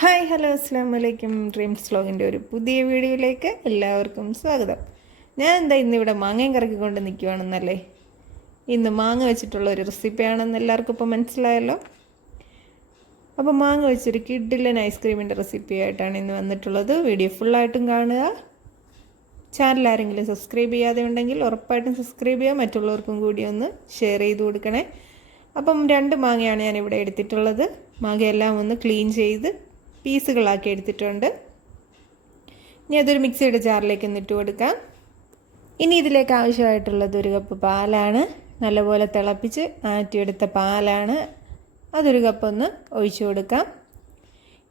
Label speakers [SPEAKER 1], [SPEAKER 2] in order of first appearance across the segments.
[SPEAKER 1] Hi hello അസ്സാം വലൈക്കും dreams വ്ലോഗിന്റെ ഒരു പുതിയ വീഡിയോയിലേക്ക് എല്ലാവർക്കും സ്വാഗതം. ഞാൻ എന്താ ഇന്ന് ഇന്നിവിടെ മാങ്ങയും കറക്കിക്കൊണ്ട് നിൽക്കുവാണെന്നല്ലേ ഇന്ന് മാങ്ങ വെച്ചിട്ടുള്ള ഒരു റെസിപ്പിയാണെന്ന് എല്ലാവർക്കും ഇപ്പോൾ മനസ്സിലായല്ലോ. അപ്പോൾ മാങ്ങ വെച്ചൊരു കിഡിലൻ ഐസ്ക്രീമിന്റെ റെസിപ്പി ആയിട്ടാണ് ഇന്ന് വന്നിട്ടുള്ളത്. വീഡിയോ ഫുള്ളായിട്ടും കാണുക. ചാനൽ ആരെങ്കിലും സബ്സ്ക്രൈബ് ചെയ്യാതെ ഉണ്ടെങ്കിൽ ഉറപ്പായിട്ടും സബ്സ്ക്രൈബ് ചെയ്യുക. മറ്റുള്ളവർക്കും കൂടി ഒന്ന് ഷെയർ ചെയ്ത് കൊടുക്കണേ. അപ്പം രണ്ട് മാങ്ങയാണ് ഞാൻ ഇവിടെ എടുത്തിട്ടുള്ളത്. മാങ്ങയെല്ലാം ഒന്ന് ക്ലീൻ ചെയ്ത് പീസുകളാക്കി എടുത്തിട്ടുണ്ട്. ഇനി അതൊരു മിക്സിയുടെ ജാറിലേക്ക് ഒന്ന് ഇട്ട് കൊടുക്കാം. ഇനി ഇതിലേക്ക് ആവശ്യമായിട്ടുള്ളത് ഒരു കപ്പ് പാലാണ് നല്ലപോലെ തിളപ്പിച്ച് ആറ്റിയെടുത്ത പാലാണ് അതൊരു കപ്പൊന്ന് ഒഴിച്ചു കൊടുക്കാം.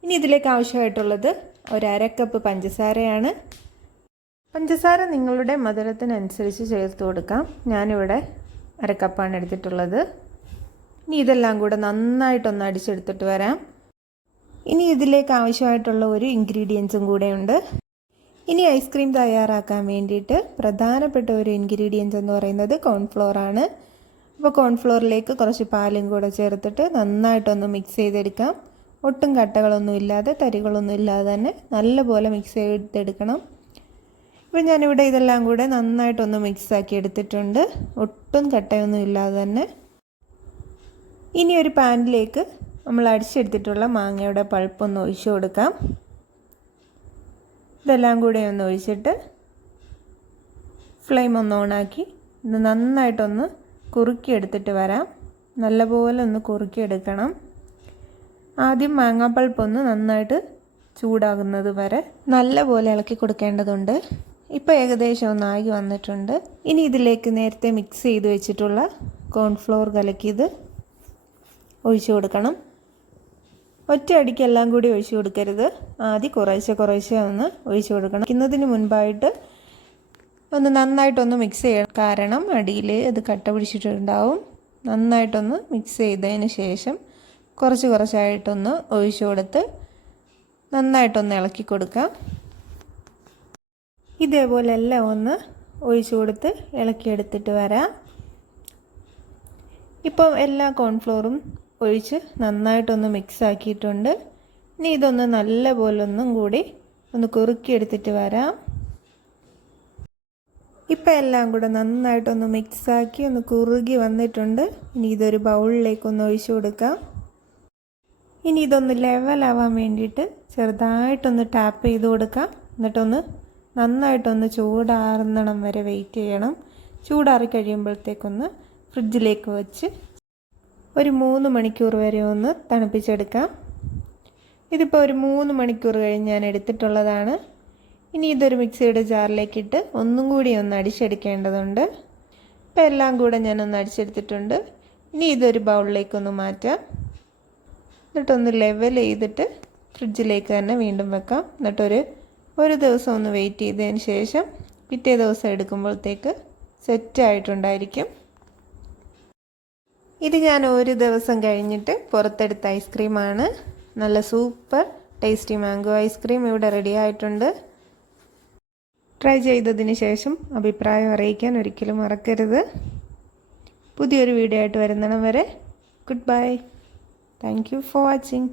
[SPEAKER 1] ഇനി ഇതിലേക്ക് ആവശ്യമായിട്ടുള്ളത് ഒരു അരക്കപ്പ് പഞ്ചസാരയാണ്. പഞ്ചസാര നിങ്ങളുടെ മധുരത്തിനനുസരിച്ച് ചേർത്ത് കൊടുക്കാം. ഞാനിവിടെ അരക്കപ്പാണ് എടുത്തിട്ടുള്ളത്. ഇനി ഇതെല്ലാം കൂടെ നന്നായിട്ടൊന്ന് അടിച്ചെടുത്തിട്ട് വരാം. ഇനി ഇതിലേക്ക് ആവശ്യമായിട്ടുള്ള ഒരു ഇൻഗ്രീഡിയൻസും കൂടെ ഉണ്ട്. ഇനി ഐസ്ക്രീം തയ്യാറാക്കാൻ വേണ്ടിയിട്ട് പ്രധാനപ്പെട്ട ഒരു ഇൻഗ്രീഡിയൻസ് എന്ന് പറയുന്നത് കോൺഫ്ലോർ ആണ്. അപ്പോൾ കോൺഫ്ലോറിലേക്ക് കുറച്ച് പാലും കൂടെ ചേർത്തിട്ട് നന്നായിട്ടൊന്ന് മിക്സ് ചെയ്തെടുക്കാം. ഒട്ടും കട്ടകളൊന്നും ഇല്ലാതെ തരികളൊന്നും ഇല്ലാതെ തന്നെ നല്ലപോലെ മിക്സ് ചെയ്തെടുക്കണം. ഇപ്പം ഞാനിവിടെ ഇതെല്ലാം കൂടെ നന്നായിട്ടൊന്ന് മിക്സ് ആക്കി എടുത്തിട്ടുണ്ട്. ഒട്ടും കട്ടയൊന്നും ഇല്ലാതെ തന്നെ. ഇനി ഒരു പാനിലേക്ക് നമ്മൾ അടിച്ചെടുത്തിട്ടുള്ള മാങ്ങയുടെ പൾപ്പൊന്ന് ഒഴിച്ചു കൊടുക്കാം. ഇതെല്ലാം കൂടെ ഒന്ന് ഒഴിച്ചിട്ട് ഫ്ലെയിം ഒന്ന് ഓണാക്കി ഇത് നന്നായിട്ടൊന്ന് കുറുക്കിയെടുത്തിട്ട് വരാം. നല്ലപോലെ ഒന്ന് കുറുക്കിയെടുക്കണം. ആദ്യം മാങ്ങാപ്പഴുപ്പൊന്ന് നന്നായിട്ട് ചൂടാകുന്നത് വരെ നല്ലപോലെ ഇളക്കി കൊടുക്കേണ്ടതുണ്ട്. ഇപ്പോൾ ഏകദേശം ഒന്നായി വന്നിട്ടുണ്ട്. ഇനി ഇതിലേക്ക് നേരത്തെ മിക്സ് ചെയ്ത് വെച്ചിട്ടുള്ള കോൺഫ്ലോർ കലക്കിയത് ഒഴിച്ചു കൊടുക്കണം. ഒറ്റ അടിക്ക് കൂടി ഒഴിച്ചു കൊടുക്കരുത്. ആദ്യം കുറേശ്ശെ കുറേശ്ശെ ഒന്ന് ഒഴിച്ചു കൊടുക്കണം. ഇന്നതിന് മുൻപായിട്ട് ഒന്ന് നന്നായിട്ടൊന്ന് മിക്സ് ചെയ്യണം. കാരണം അടിയിൽ അത് കട്ട പിടിച്ചിട്ടുണ്ടാവും. നന്നായിട്ടൊന്ന് മിക്സ് ചെയ്തതിന് ശേഷം കുറച്ച് കുറച്ചായിട്ടൊന്ന് ഒഴിച്ചു കൊടുത്ത് നന്നായിട്ടൊന്ന് ഇളക്കി കൊടുക്കാം. ഇതേപോലെ ഒന്ന് ഒഴിച്ചു കൊടുത്ത് ഇളക്കിയെടുത്തിട്ട് വരാം. ഇപ്പം എല്ലാ കോൺഫ്ലോറും ഒഴിച്ച് നന്നായിട്ടൊന്ന് മിക്സ് ആക്കിയിട്ടുണ്ട് ഇനി ഇതൊന്ന് നല്ല പോലെ ഒന്നും കൂടി ഒന്ന് കുറുക്കി എടുത്തിട്ട് വരാം. ഇപ്പം എല്ലാം കൂടെ നന്നായിട്ടൊന്ന് മിക്സാക്കി ഒന്ന് കുറുകി വന്നിട്ടുണ്ട്. ഇനി ഇതൊരു ബൗളിലേക്ക് ഒന്ന് ഒഴിച്ചു കൊടുക്കാം. ഇനി ഇതൊന്ന് ലെവലാവാൻ വേണ്ടിയിട്ട് ചെറുതായിട്ടൊന്ന് ടാപ്പ് ചെയ്ത് കൊടുക്കാം. എന്നിട്ടൊന്ന് നന്നായിട്ടൊന്ന് ചൂടാറുന്നണം വരെ വെയിറ്റ് ചെയ്യണം. ചൂടാറി കഴിയുമ്പോഴത്തേക്കൊന്ന് ഫ്രിഡ്ജിലേക്ക് വെച്ച് ഒരു മൂന്ന് മണിക്കൂർ വരെ ഒന്ന് തണുപ്പിച്ചെടുക്കാം. ഇതിപ്പോൾ ഒരു മൂന്ന് മണിക്കൂർ കഴിഞ്ഞ് ഞാൻ എടുത്തിട്ടുള്ളതാണ്. ഇനി ഇതൊരു മിക്സിയുടെ ജാറിലേക്കിട്ട് ഒന്നും കൂടി ഒന്ന് അടിച്ചെടുക്കേണ്ടതുണ്ട്. ഇപ്പം എല്ലാം കൂടെ ഞാനൊന്ന് അടിച്ചെടുത്തിട്ടുണ്ട്. ഇനി ഇതൊരു ബൗളിലേക്കൊന്ന് മാറ്റാം. എന്നിട്ടൊന്ന് ലെവൽ ചെയ്തിട്ട് ഫ്രിഡ്ജിലേക്ക് തന്നെ വീണ്ടും വെക്കാം. എന്നിട്ടൊരു ഒരു ദിവസം ഒന്ന് വെയിറ്റ് ചെയ്തതിന് ശേഷം പിറ്റേ ദിവസം എടുക്കുമ്പോഴത്തേക്ക് സെറ്റായിട്ടുണ്ടായിരിക്കും. ഇത് ഞാൻ ഒരു ദിവസം കഴിഞ്ഞിട്ട് പുറത്തെടുത്ത ഐസ്ക്രീമാണ്. നല്ല super tasty mango ice cream ഇവിടെ റെഡി ആയിട്ടുണ്ട്. ട്രൈ ചെയ്തതിന് ശേഷം അഭിപ്രായം അറിയിക്കാൻ ഒരിക്കലും മറക്കരുത്. പുതിയൊരു വീഡിയോ ആയിട്ട് വരുന്നിടം വരെ goodbye thank you for watching